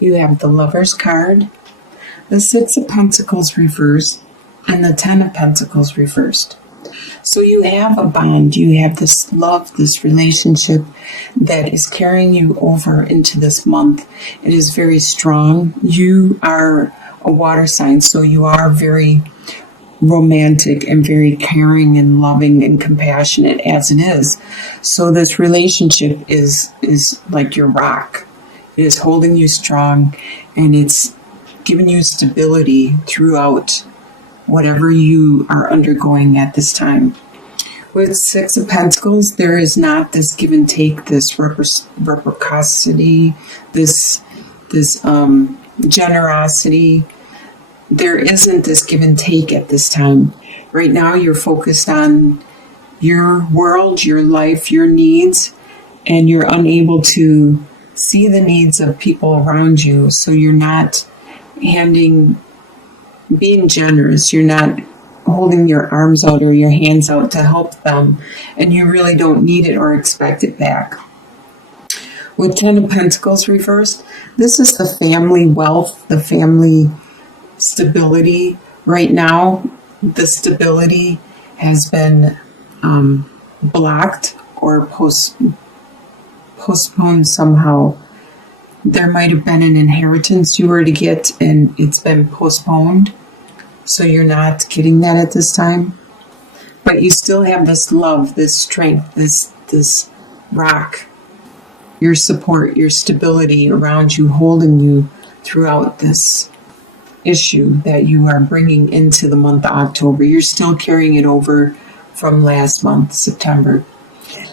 You have the Lover's card, the Six of Pentacles reversed, and the Ten of Pentacles reversed. So you have a bond, you have this love, this relationship that is carrying you over into this month. It is very strong. You are a water sign, so you are very romantic and very caring and loving and compassionate as it is. So this relationship is like your rock. It is holding you strong, and it's giving you stability throughout whatever you are undergoing at this time. With Six of Pentacles, there is not this give and take, this reciprocity, this generosity. There isn't this give and take at this time. Right now, you're focused on your world, your life, your needs, and you're unable to see the needs of people around you. So you're not being generous. You're not holding your arms out or your hands out to help them, and you really don't need it or expect it back. With Ten of Pentacles reversed, this is the family wealth, the family stability. Right now, the stability has been blocked or postponed somehow. There might have been an inheritance you were to get, and it's been postponed. So you're not getting that at this time. But you still have this love, this strength, this rock, your support, your stability around you, holding you throughout this issue that you are bringing into the month of October. You're still carrying it over from last month, September.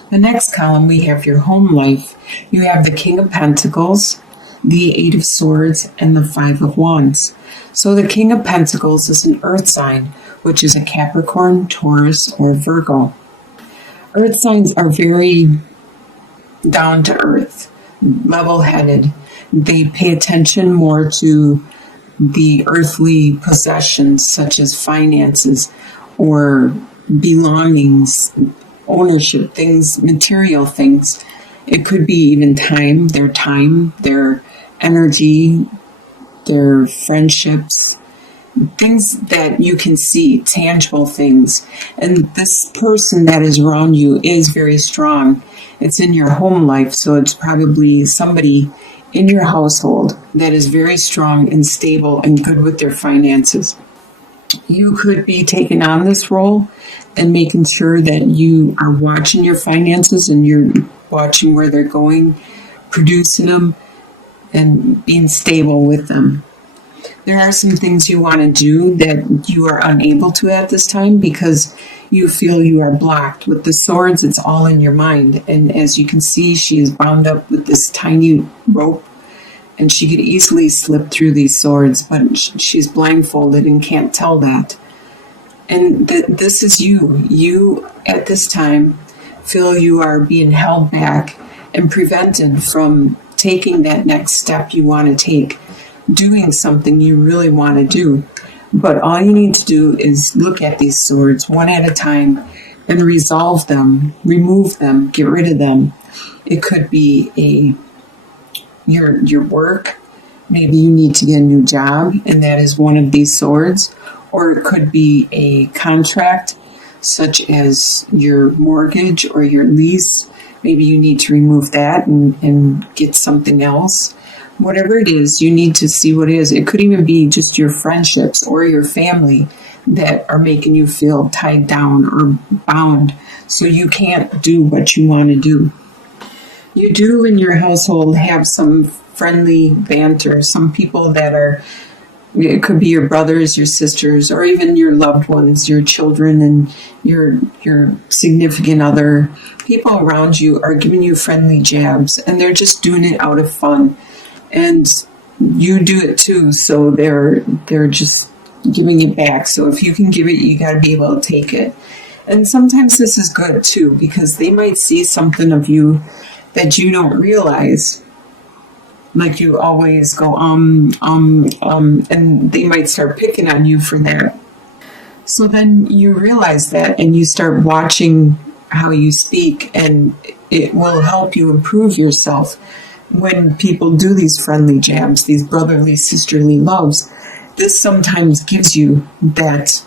The next column, we have your home life. You have the King of Pentacles, the Eight of Swords, and the Five of Wands. So the King of Pentacles is an earth sign, which is a Capricorn, Taurus, or Virgo. Earth signs are very down to earth, level-headed. They pay attention more to the earthly possessions, such as finances or belongings, ownership, things, material things. It could be even time, their energy, their friendships, things that you can see, tangible things. And this person that is around you is very strong. It's in your home life, so it's probably somebody in your household that is very strong and stable and good with their finances. You could be taking on this role and making sure that you are watching your finances and you're watching where they're going, producing them, and being stable with them. There are some things you want to do that you are unable to at this time because you feel you are blocked. With the swords, it's all in your mind. And as you can see, she is bound up with this tiny rope, and she could easily slip through these swords, but she's blindfolded and can't tell that. And this is you. You, at this time, feel you are being held back and prevented from taking that next step you want to take, doing something you really want to do. But all you need to do is look at these swords one at a time and resolve them, remove them, get rid of them. It could be your work. Maybe you need to get a new job, and that is one of these swords. Or it could be a contract, such as your mortgage or your lease. Maybe you need to remove that and get something else. Whatever it is, you need to see what it is. It could even be just your friendships or your family that are making you feel tied down or bound, so you can't do what you want to do. You do in your household have some friendly banter, some people that are, it could be your brothers, your sisters, or even your loved ones, your children and your significant other. People around you are giving you friendly jabs, and they're just doing it out of fun. And you do it too, so they're just giving it back. So if you can give it, you got to be able to take it. And sometimes this is good too, because they might see something of you that you don't realize. Like you always go, and they might start picking on you for that. So then you realize that, and you start watching how you speak, and it will help you improve yourself. when people do these friendly jabs, these brotherly, sisterly loves, this sometimes gives you that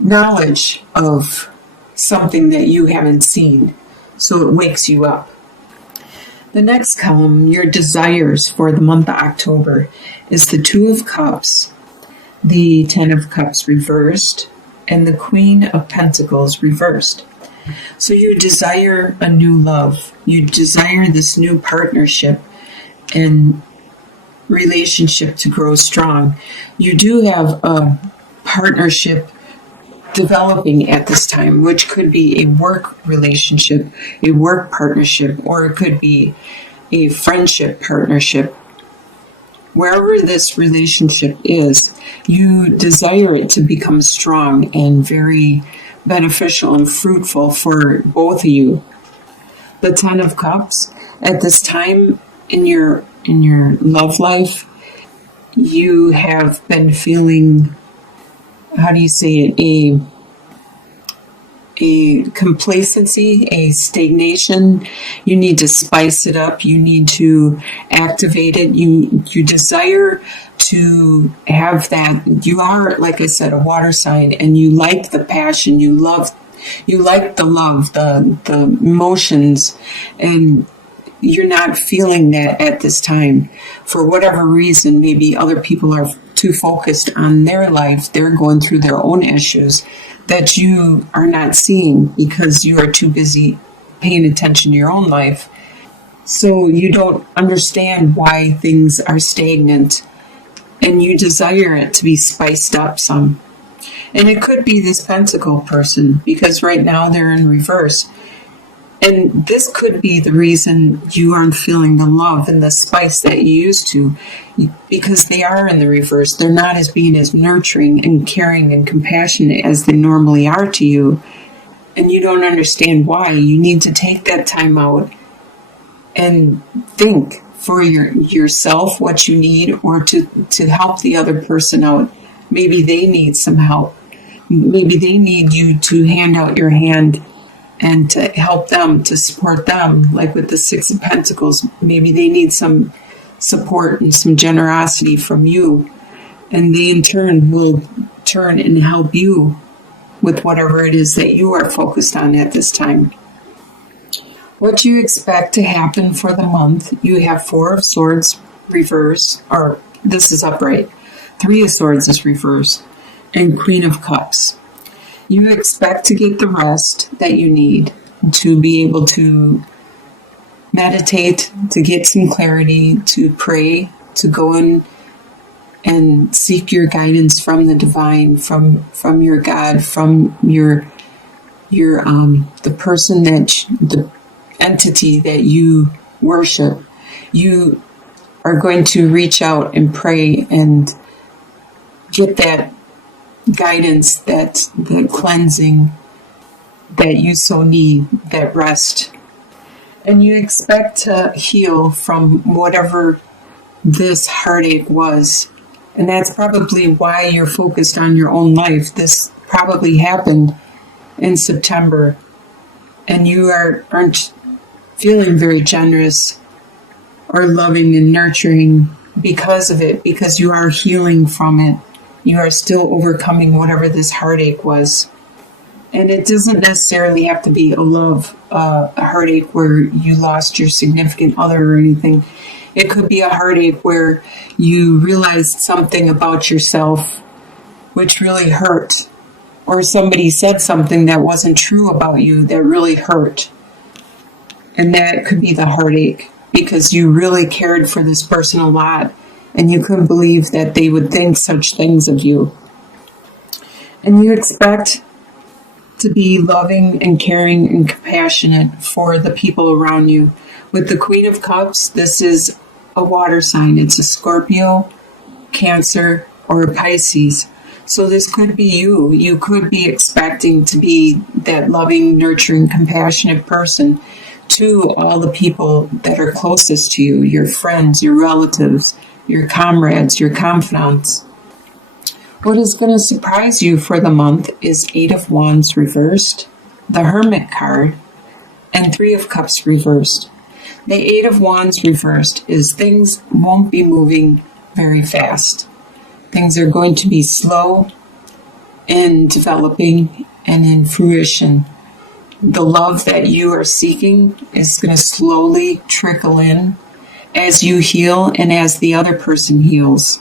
knowledge of something that you haven't seen. So it wakes you up. The next column, your desires for the month of October, is the Two of Cups, the Ten of Cups reversed, and the Queen of Pentacles reversed. So you desire a new love. You desire this new partnership and relationship to grow strong. You do have a partnership developing at this time, which could be a work relationship, a work partnership, or it could be a friendship partnership. Wherever this relationship is, you desire it to become strong and very beneficial and fruitful for both of you. The Ten of Cups, at this time in your love life, you have been feeling, how do you say it, a complacency, a stagnation. You need to spice it up. You need to activate it. You desire to have that. You are, like I said, a water sign, and you like the passion. You like the love, the emotions, and you're not feeling that at this time. For whatever reason, maybe other people are too focused on their life. They're going through their own issues that you are not seeing because you are too busy paying attention to your own life. So you don't understand why things are stagnant, and you desire it to be spiced up some. And it could be this Pentacle person, because right now they're in reverse. And this could be the reason you aren't feeling the love and the spice that you used to, because they are in the reverse. They're not being as nurturing and caring and compassionate as they normally are to you. And you don't understand why. You need to take that time out and think for yourself what you need, or to help the other person out. Maybe they need some help. Maybe they need you to hand out your hand and to help them, to support them, like with the Six of Pentacles. Maybe they need some support and some generosity from you, and they in turn will turn and help you with whatever it is that you are focused on at this time. What you expect to happen for the month, you have Four of Swords reverse, or this is upright. Three of Swords is reverse, and Queen of Cups. You expect to get the rest that you need to be able to meditate, to get some clarity, to pray, to go in and seek your guidance from the divine, from your God, from your the person the entity that you worship. You are going to reach out and pray and get that guidance, that cleansing that you so need, that rest. And you expect to heal from whatever this heartache was. And that's probably why you're focused on your own life. This probably happened in September, and you aren't feeling very generous or loving and nurturing because of it, because you are healing from it. You are still overcoming whatever this heartache was. And it doesn't necessarily have to be a heartache where you lost your significant other or anything. It could be a heartache where you realized something about yourself which really hurt, or somebody said something that wasn't true about you that really hurt. And that could be the heartache, because you really cared for this person a lot, and you couldn't believe that they would think such things of you. And you expect to be loving and caring and compassionate for the people around you. With the Queen of Cups, this is a water sign. It's a Scorpio, Cancer, or a Pisces. So this could be you. You could be expecting to be that loving, nurturing, compassionate person to all the people that are closest to you, your friends, your relatives, your comrades, your confidants. What is going to surprise you for the month is Eight of Wands reversed, the Hermit card, and Three of Cups reversed. The Eight of Wands reversed is things won't be moving very fast. Things are going to be slow in developing and in fruition. The love that you are seeking is going to slowly trickle in as you heal and as the other person heals.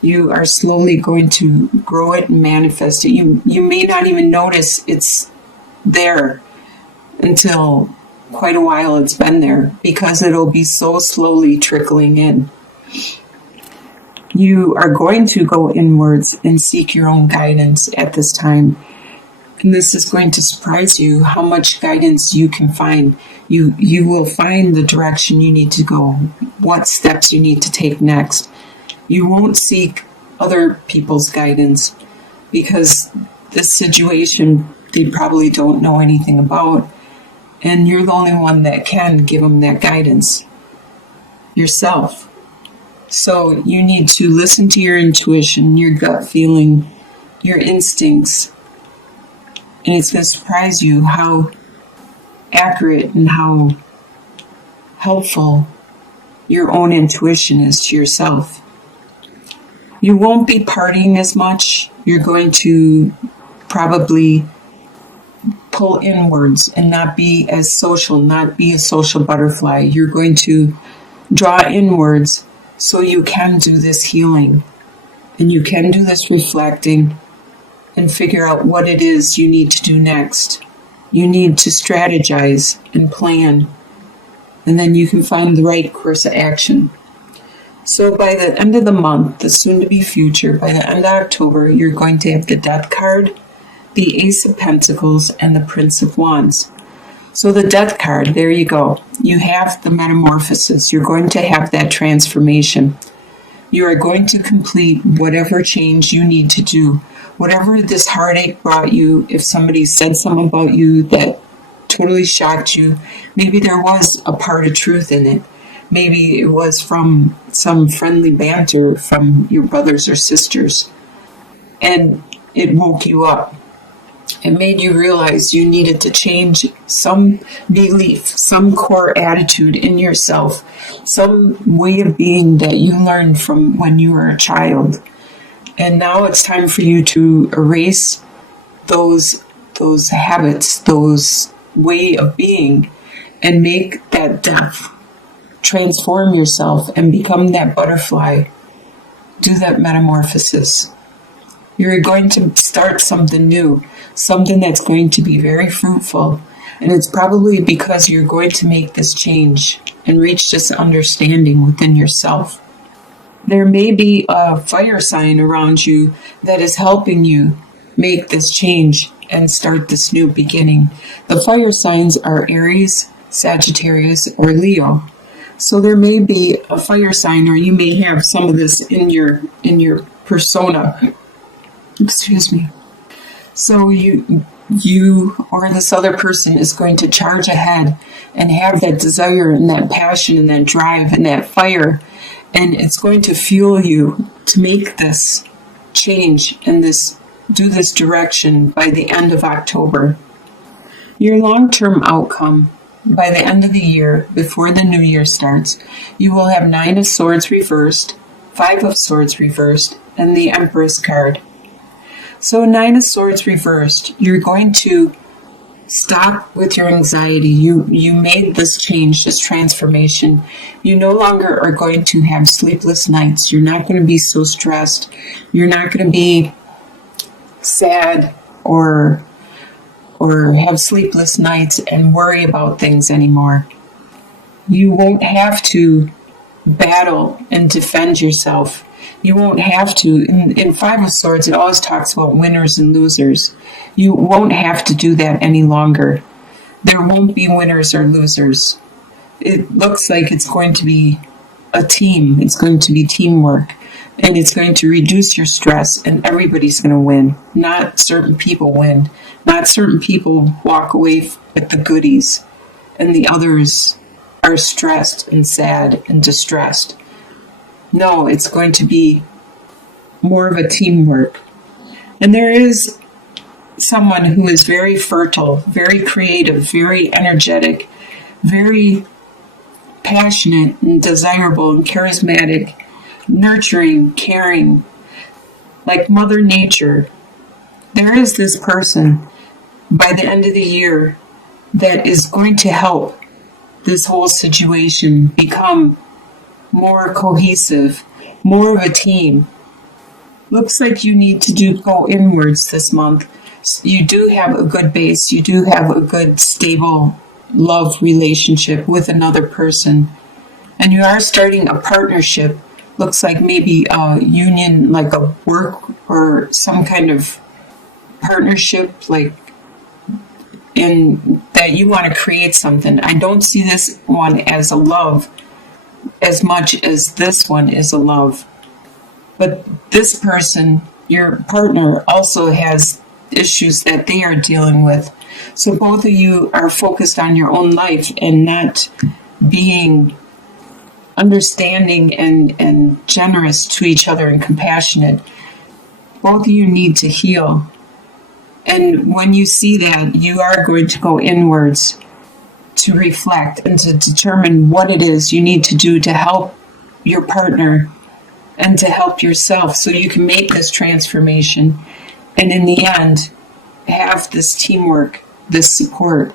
You are slowly going to grow it and manifest it. You may not even notice it's there until quite a while it's been there, because it'll be so slowly trickling in. You are going to go inwards and seek your own guidance at this time. And this is going to surprise you how much guidance you can find. You will find the direction you need to go, what steps you need to take next. You won't seek other people's guidance, because this situation they probably don't know anything about, and you're the only one that can give them that guidance yourself. So you need to listen to your intuition, your gut feeling, your instincts. And it's going to surprise you how accurate and how helpful your own intuition is to yourself. You won't be partying as much. You're going to probably pull inwards and not be as social, not be a social butterfly. You're going to draw inwards so you can do this healing. And you can do this reflecting and figure out what it is you need to do next. You need to strategize and plan, and then you can find the right course of action. So by the end of the month, the soon-to-be future, by the end of October, you're going to have the Death card, the Ace of Pentacles, and the Prince of Wands. So the Death card, there you go. You have the metamorphosis. You're going to have that transformation. You are going to complete whatever change you need to do. Whatever this heartache brought you, if somebody said something about you that totally shocked you, maybe there was a part of truth in it. Maybe it was from some friendly banter from your brothers or sisters, and it woke you up. It made you realize you needed to change some belief, some core attitude in yourself, some way of being that you learned from when you were a child. And now it's time for you to erase those habits, those way of being, and make that death. Transform yourself and become that butterfly. Do that metamorphosis. You're going to start something new, something that's going to be very fruitful. And it's probably because you're going to make this change and reach this understanding within yourself. There may be a fire sign around you that is helping you make this change and start this new beginning. The fire signs are Aries, Sagittarius, or Leo. So there may be a fire sign, or you may have some of this in your persona. Excuse me. So you or this other person is going to charge ahead and have that desire and that passion and that drive and that fire. And it's going to fuel you to make this change and do this direction by the end of October. Your long-term outcome, by the end of the year, before the new year starts, you will have 9 of Swords reversed, 5 of Swords reversed, and the Empress card. So 9 of Swords reversed, you're going to stop with your anxiety. You made this change, this transformation. You no longer are going to have sleepless nights. You're not going to be so stressed. You're not going to be sad or have sleepless nights and worry about things anymore. You won't have to battle and defend yourself. You won't have to. In 5 of Swords, it always talks about winners and losers. You won't have to do that any longer. There won't be winners or losers. It looks like it's going to be a team. It's going to be teamwork. And it's going to reduce your stress, and everybody's going to win. Not certain people win. Not certain people walk away with the goodies, and the others are stressed and sad and distressed. No, it's going to be more of a teamwork. And there is someone who is very fertile, very creative, very energetic, very passionate and desirable and charismatic, nurturing, caring, like Mother Nature. There is this person by the end of the year that is going to help this whole situation become more cohesive, more of a team. Looks like you need to go inwards this month. You do have a good base. You do have a good, stable love relationship with another person. And you are starting a partnership. Looks like maybe a union, like a work or some kind of partnership, like in that you want to create something. I don't see this one as a love as much as this one is a love. But this person, your partner, also has issues that they are dealing with. So both of you are focused on your own life and not being understanding and generous to each other and compassionate. Both of you need to heal. And when you see that, you are going to go inwards to reflect and to determine what it is you need to do to help your partner and to help yourself so you can make this transformation. And in the end, have this teamwork, this support,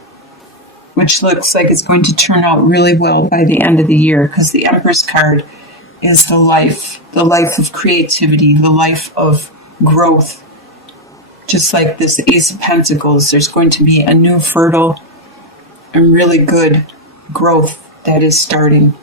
which looks like it's going to turn out really well by the end of the year, because the Empress card is the life of creativity, the life of growth. Just like this Ace of Pentacles, there's going to be a new fertile and really good growth that is starting.